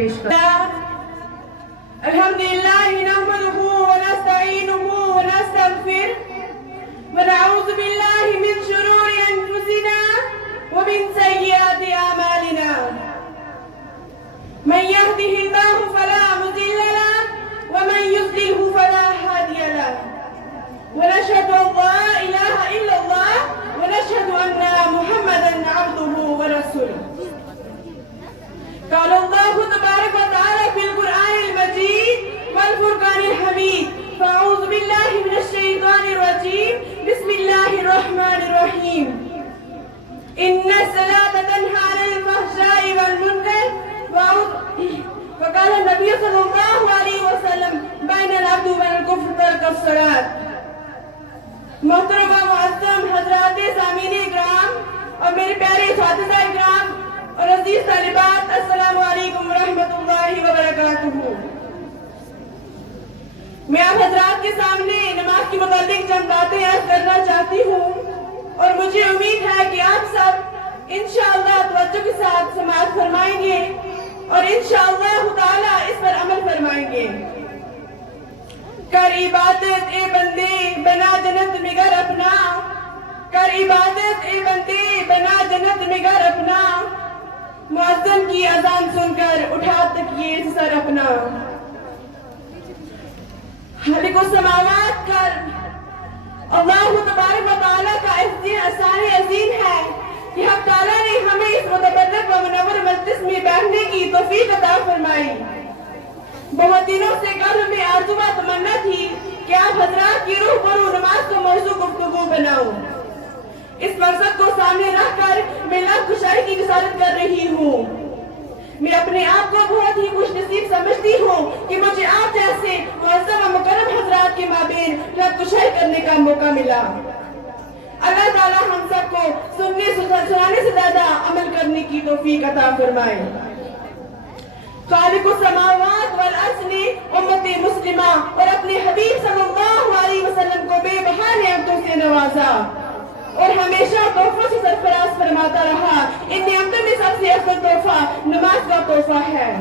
پیش الحمدللہ نحمده ونستعینه ونستغفر ونعوذ باللہ من شرور انفسنا ومن سیئات اعمالنا من يهده الله فلا مضل له ومن يضلل فلا هادي له ونشهد ان لا اله الا الله ونشهد ان محمدا عبده ورسوله قال الله تبارك وتعالى في القرآن المجيد والفرقان الحميد فأعوذ بالله من الشيطان الرجيم بسم الله الرحمن الرحيم إن الصلاة تنهى عن الفحشاء والمنكر وقال النبي صلى الله عليه وسلم بين العبد وبين الكفر ترك الصلاة. محترم و معظم حضرات سامعین اکرام اور میرے پیارے اساتذہ اکرام اور عزیز طالبات، السلام علیکم ورحمۃ اللہ وبرکاتہ. میں آپ حضرات کے سامنے نماز کے متعلق چند باتیں عرض کرنا چاہتی ہوں اور مجھے امید ہے کہ آپ سب انشاءاللہ توجہ کے ساتھ سماعت فرمائیں گے اور انشاءاللہ تعالی اس پر عمل فرمائیں گے. کر عبادت اے بندے بنا جنت میں گھر اپنا، کر عبادت اے بندے بنا جنت میں گھر اپنا، مؤذن کی اذان سن کر اٹھا تکیے سر اپنا. خالق السماوات کر اللہ تبارک و تعالیٰ کا احسان عظیم ہے کہ حق تعالیٰ نے ہمیں اس متبرک و منور مجلس میں بیٹھنے کی توفیق عطا فرمائی. بہت دنوں سے قلب میں آرزو و تمنا تھی کہ آپ حضرات کی روح پر نماز کو موضوع گفتگو بناؤں. اس مقصد کو سامنے رکھ کر میں لاکھ خوشحالی کی رسالت کر رہی ہوں. میں اپنے آپ کو بہت ہی خوش نصیب سمجھتی ہوں کہ مجھے آپ جیسے معظم و مکرم حضرات کے مابین لاکھ خوشحالی کرنے کا موقع ملا. اللہ تعالیٰ ہم سب کو سنانے سے زیادہ عمل کرنے کی توفیق عطا فرمائے. خالق السماوات والارض نے امت مسلمہ اور اپنے حبیب صلی اللہ علیہ وسلم کو بے بہا نعمتوں سے نوازا اور ہمیشہ تحفوں سے سرفراز فرماتا رہا. ان نعمتوں میں سب سے افضل تحفہ نماز کا تحفہ ہے.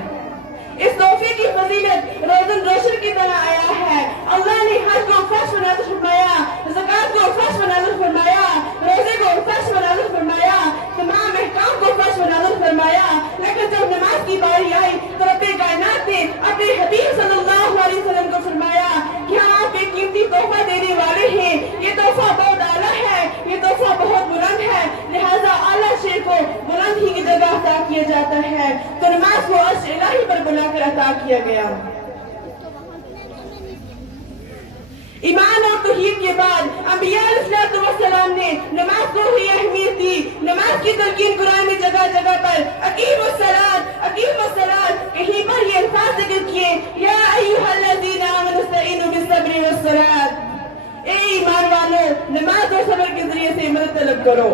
اس تحفے کی فضیلت روزن روشن کی طرح آیا ہے. اللہ نے حج کو فرض و نازل فرمایا، زکات کو فرض و نازل فرمایا، روزے کو فرض و نازل فرمایا، تمام احکام کو فرض و نازل فرمایا. لیکن جب نماز کی باری آئی تو رب کائنات نے اپنے حبیب صلی اللہ علیہ وسلم کو فرمایا کہ ہم آپ ایک قیمتی تحفہ دینے والے ہیں. یہ تحفہ بہت اعلیٰ ہے، یہ تحفہ بہت بلند ہے، لہذا اعلیٰ شے کو بلند ہی کی جگہ عطا کیا جاتا ہے. تو نماز کو عرش الہی پر بلا کر عطا کیا گیا. ایمان اور توحید کے بعد انبیاء علیہ السلام نے نماز کو ہی اہمیت دی. نماز کی تلقین قرآن میں جگہ جگہ پر اقیموا الصلاۃ، اقیموا الصلاۃ، کہیں پر یہ الفاظ ذکر کیے یا ایھا الذین آمنوا استعینوا بالصبر والصلاۃ. اے ایمان والو، نماز اور صبر کے ذریعے سے مدد طلب کرو.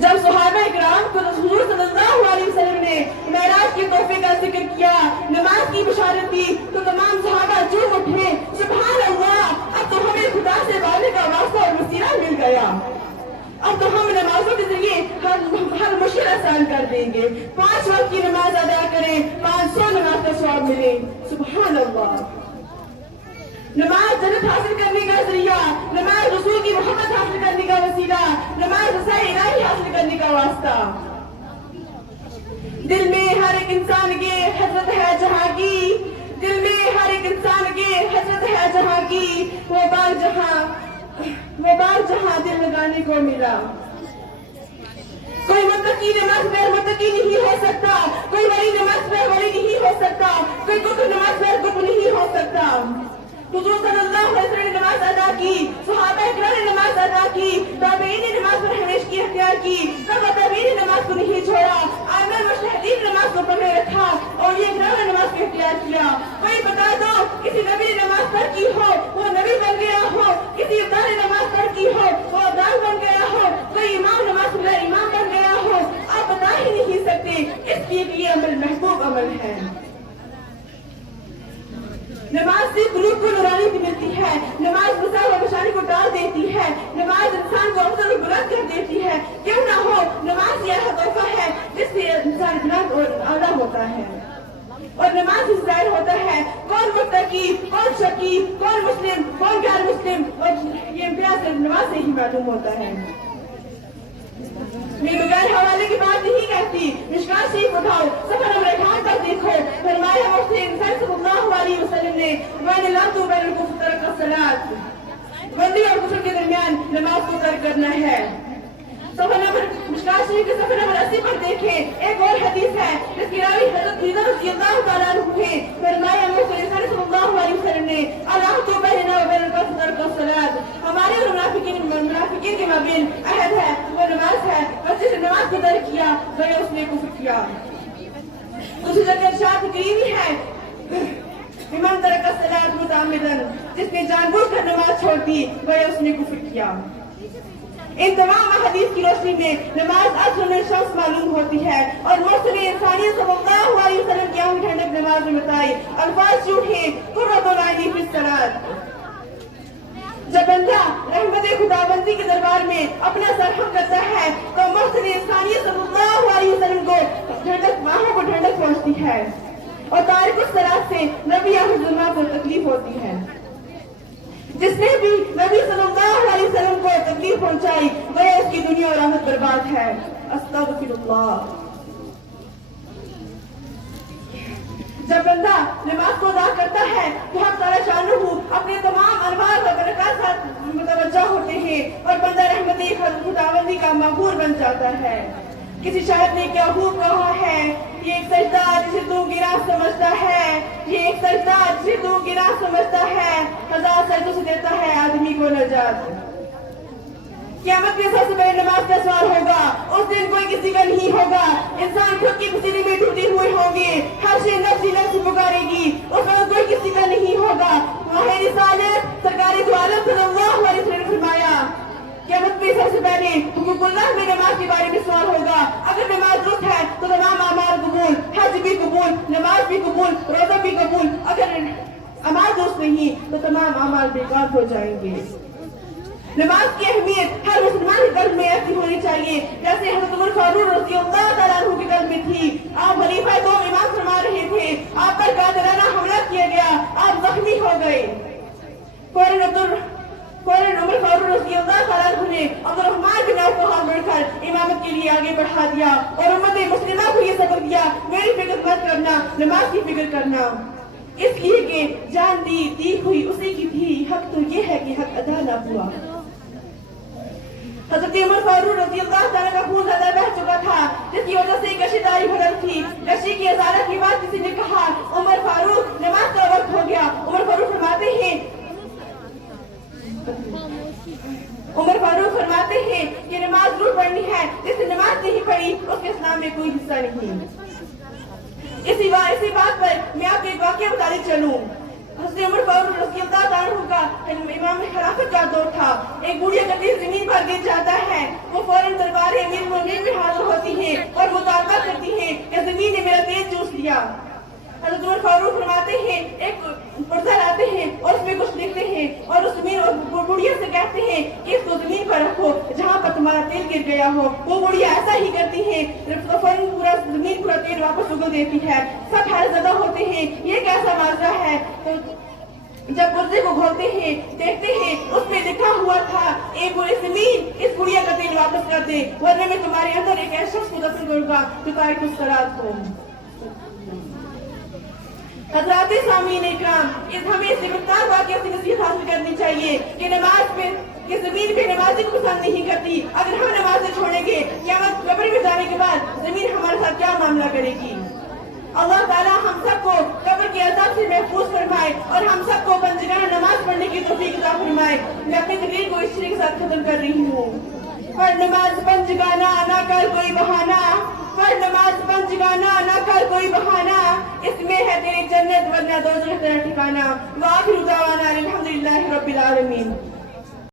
جب صحابہ اکرام کو حضور صلی اللہ علیہ وسلم نے معراج کے تحفے کا ذکر کیا، نماز کی بشارت دی تو تمام صحابہ جھوم اٹھے، سبحان اللہ، اب تو ہمیں خدا سے پانے کا واسطہ اور وسیلہ مل گیا. اب تو ہم نمازوں کے ذریعے ہر مشکل آسان کر دیں گے. 5 وقت کی نماز ادا کریں، 500 نماز کا ثواب ملے. سبحان اللہ. نماز جنت حاصل کرنے کا ذریعہ، نماز رسول کی محبت حاصل کرنے کا وسیلہ، نماز رضائے الہی حاصل کرنے کا واسطہ. دل میں ہر ایک انسان کے حضرت ہے جہاں کی، دل میں ہر ایک انسان کے حضرت ہے جہاں کی، وہ بار جہاں دل لگانے کو ملا. کوئی متقی نماز بغیر متقی نہیں ہو سکتا، کوئی ولی نماز بغیر ولی نہیں ہو سکتا، کوئی گرو نماز بغیر گرو نہیں ہو سکتا. حضور صلی اللہ علیہ وسلم نے نماز ادا کی، صحابہ اکرام نے نماز ادا کی، تابعین نے نماز پر ہمیشگی اختیار کی، تابعین نے نماز کو نہیں چھوڑا، ائمہ مجتہدین نے نماز کو پکڑے رکھا اور یہ اکرام نے نماز کو اختیار کیا. کوئی بتا دو کسی نبی نے نماز پڑھ کی ہو وہ نبی بن گیا ہو، کسی ابدال نے نماز پڑھ کی ہو وہ ابدال بن گیا ہو، کوئی امام نماز پڑھ امام بن گیا ہو. آپ بتا ہی نہیں سکتے. اس لیے یہ عمل محبوب عمل ہے. نماز سے قلوب کو نورانی ملتی देती है, नमाज गुस्सा व परेशानी को टाल देती है, नमाज इंसान को अफजल और बुलंद कर देती है। क्यों ना हो, नमाज यह तोहफा है जिससे इंसान बुलंद और आला होता है और नमाज से जाहिर होता है कौन मुत्तकी, कौन शकी, कौन मुस्लिम, कौन गैर मुस्लिम, और ये इम्तियाज सिर्फ नमाज से ही मालूम होता है। मैं बगैर हवाले की बात नहीं कहती, मिशकात शरीफ उठाओ, सफर नंबर 58 पर देखो, फरमाया मुफ्ती इंसान सल्लल्लाहु अलैहि वसल्लम ने वैन ला तू बैन कुफ्र का सलात, बंदी और कुफ्र के दरमियान नमाज को तर्क करना है। सफर नंबर मिशकात शरीफ के सफर नंबर 80 पर देखें, एक और हदीस है जिसकी रावी हज़रत ख़दीजा रज़ियल्लाहु तआला अन्हा है। फरमाया मुफ्ती इंसान सल्लल्लाहु अलैहि वसल्लम ने अला तू बैना व बैन कुफ्र का सलात, हमारे और मुनाफिकीन के माबीन अहद है, वो नमाज है, और जिसने नमाज को तर्क किया वही उसने कुफ्र किया। दूसरी जगह इरशाद करीमी है इमान तरक सलात मुतामिदन, जिसने जानबूझकर नमाज छोड़ दी वही उसने कुफ्र किया। इन तमाम हदीस की रोशनी में नमाज असल में शख्स मालूम होती है और मुर्सले इंसानियत सल्लल्लाहु अलैहि वसल्लम की आंख ठंडक नमाज में बताई। अल्फाज यूं हैं कुर्रतुल आइनी फिस सलात, जब बंदा रहमत खुदाबंदी के दरबार में अपना सर हम करता है तो मुर्सले इंसानियत सल्लल्लाहु अलैहि वसल्लम को ठंडक, आंखों को ठंडक पहुंचती है और तारिकुस सलात से नबी हुज़ुर को तकलीफ होती है। जिसने भी नबी सल्लल्लाहु अलैहि वसल्लम को तकलीफ पहुंचाई वह उसकी दुनिया और आखिरत बर्बाद है। अस्तगफिरुल्लाह। जब बंदा नमाज को अदा करता है तो हक ताला शानहू अपने तमाम अनवार व बरकत साथ मुतवज्जा होते हैं और बंदा रहमत खुदावंदी का मकबूल बन जाता है। किसी शायर ने क्या खूब कहा है, ये एक सजदा जिसे तू गिरा समझता है, ये एक सजदा जिसे तू गिरा समझता है, हजार सजदों से देता है आदमी को नजात। क़यामत में सबसे पहले नमाज का सवाल होगा, उस दिन कोई किसी का नहीं होगा, इंसान खुद की पसीने में टूटे हुए होंगे, हर शे नफ्सी नफ्सी पुकारेगी, उस वक्त कोई किसी का नहीं होगा। माहिर रिसालत सरकारी दो आलम सल्लल्लाहु अलैहि वसल्लम ने फरमाया क़यामत में सबसे पहले हुकूकुल्लाह में नमाज के बारे में सवाल होगा। अगर नमाज दुरुस्त है तो तमाम अमाल कबूल, हज भी कबूल, नमाज भी कबूल, रोजा भी कबूल। अगर अमाल दुरुस्त नहीं तो तमाम अमाल बेकार हो जाएंगे। नमाज की अहमियत हर मुसलमान के कल्ब में ऐसी होनी चाहिए जैसे हज़रत उमर फारूक रज़ियल्लाहु तआला अन्हु के कल्ब में थी। आप खलीफा दो इमाम फरमा रहे थे, आप पर कातिलाना हमला किया गया, आप जख्मी हो गए। फौरन उमर फारूक रज़ियल्लाहु तआला अन्हु ने अब्दुर्रहमान बिन औफ को हाथ बढ़कर इमामत के लिए आगे बढ़ा दिया और उम्मत मुस्लिमा को ये सबक दिया, मेरी फिक्र मत करना, नमाज की फिक्र करना, इसलिए कि जान दी हुई उसी की थी, हक तो ये है कि हक अदा ना हुआ। हज़रत उमर फारूक रज़ियल्लाहु तआला का खून ज़्यादा बह चुका था, जिसकी वजह से गशीदारी हो रही थी। गशी की अदालत के बाद किसी ने कहा उमर फारूक नमाज का वक्त हो गया। उमर फारूक फरमाते हैं कि नमाज जरूर पढ़नी है, जिसने नमाज नहीं पढ़ी उसके इस्लाम में कोई हिस्सा नहीं। इसी बात पर मैं आपको एक वाक़या बताने चलूं। हज़रत उमर फारूक रज़ियल्लाहु तआला अन्हु का इमाम खिलाफत का दौर था। एक बूढ़ी गदीर जमीन पर गिर जाता है, वो फौरन दरबार अमीर मोमिनीन में हाजिर होती है और मुतालबा करती है कि जमीन ने मेरा तेज चूस लिया। हज़रत उमर फारूक फरमाते हैं एक पर्दा लाते हैं और उसमें कुछ लिखते हैं और उस जमीन और बुढ़िया से कहते हैं कि इसको जमीन पर रखो जहाँ पर तुम्हारा तेल गिर गया हो। वो बुढ़िया ऐसा ही करती है, तो फौरन पूरा तेल वापस उगल देती है। सब हैरतज़दा होते हैं, ये कैसा माजरा है। तो जब पुर्जे को खोलते हैं देखते हैं उसमें लिखा हुआ था, ए पूरी जमीन इस बुढ़िया का तेल वापस कर दे, वरना मैं तुम्हारे अंदर एक ऐसा शख्स को दफन करूंगा जो तारिकुस सलात हो। हज़रात सामीन इकराम, हमें इस गिरफ्तार वाक़या से नसीहत हासिल करनी चाहिए कि नमाज में कि ज़मीन पे नमाज़ी को पसंद नहीं करती। अगर हम नमाज़ें छोड़ेंगे क़यामत कब्र में जाने के बाद ज़मीन हमारे साथ क्या मामला करेगी। अल्लाह ताला हम सबको कब्र के अज़ाब से महफूज फरमाए और हम सबको पंजगाना नमाज पढ़ने की तौफीक अता फरमाए। मैं अपनी तकरीर को इस के साथ खत्म कर रही हूँ। पढ़ नमाज पंजगाना ना कर कोई बहाना, पढ़ नमाज पंजगाना ना कर कोई बहाना, इसमें है तेरी जन्नत वरना दोज़ख तेरा ठिकाना। व आखिर दावाना अल्हम्दुलिल्लाहि रब्बिल आलमीन।